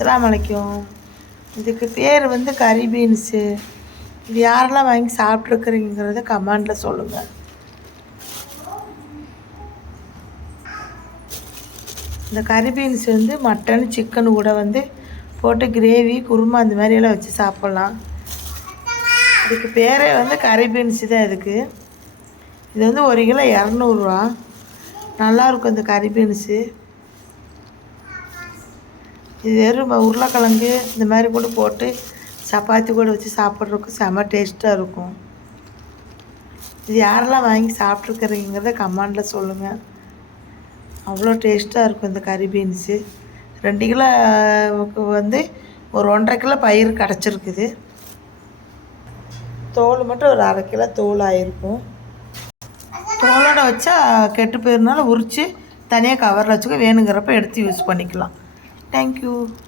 அஸ்ஸலாமு அலைக்கும். இதுக்கு பேர் வந்து கறி பீன்ஸு. இது யாரெல்லாம் வாங்கி சாப்பிட்ருக்குறீங்கிறத கமெண்டில் சொல்லுங்கள். இந்த கறி பீன்ஸ் வந்து மட்டன் சிக்கன் கூட வந்து போட்டு கிரேவி குருமா அந்த மாதிரியெல்லாம் வச்சு சாப்பிட்லாம். இதுக்கு பேரே வந்து கறி பீன்ஸு தான். இது வந்து 1 கிலோ 200 ரூபா. நல்லாயிருக்கும் இந்த கறி பீன்ஸு. இது வெறும் உருளைக்கிழங்கு இந்த மாதிரி கூட போட்டு சப்பாத்தி கூட வச்சு சாப்பிட்றதுக்கு செம்ம டேஸ்ட்டாக இருக்கும். இது யாரெல்லாம் வாங்கி சாப்பிட்ருக்குறீங்கிறத கமெண்டில் சொல்லுங்கள். அவ்வளோ டேஸ்ட்டாக இருக்கும் இந்த கறி பீன்ஸு. 2 கிலோவுக்கு வந்து ஒரு 1.5 கிலோ பயிர் கிடச்சிருக்குது. தோல் மட்டும் ஒரு 1/2 கிலோ தோல் ஆகிருக்கும். தோலோடு வச்சா கெட்டு போயிருந்தாலும் உரித்து தனியாக கவரில் வச்சுக்க, வேணுங்கிறப்ப எடுத்து யூஸ் பண்ணிக்கலாம். தேங்க்யூ.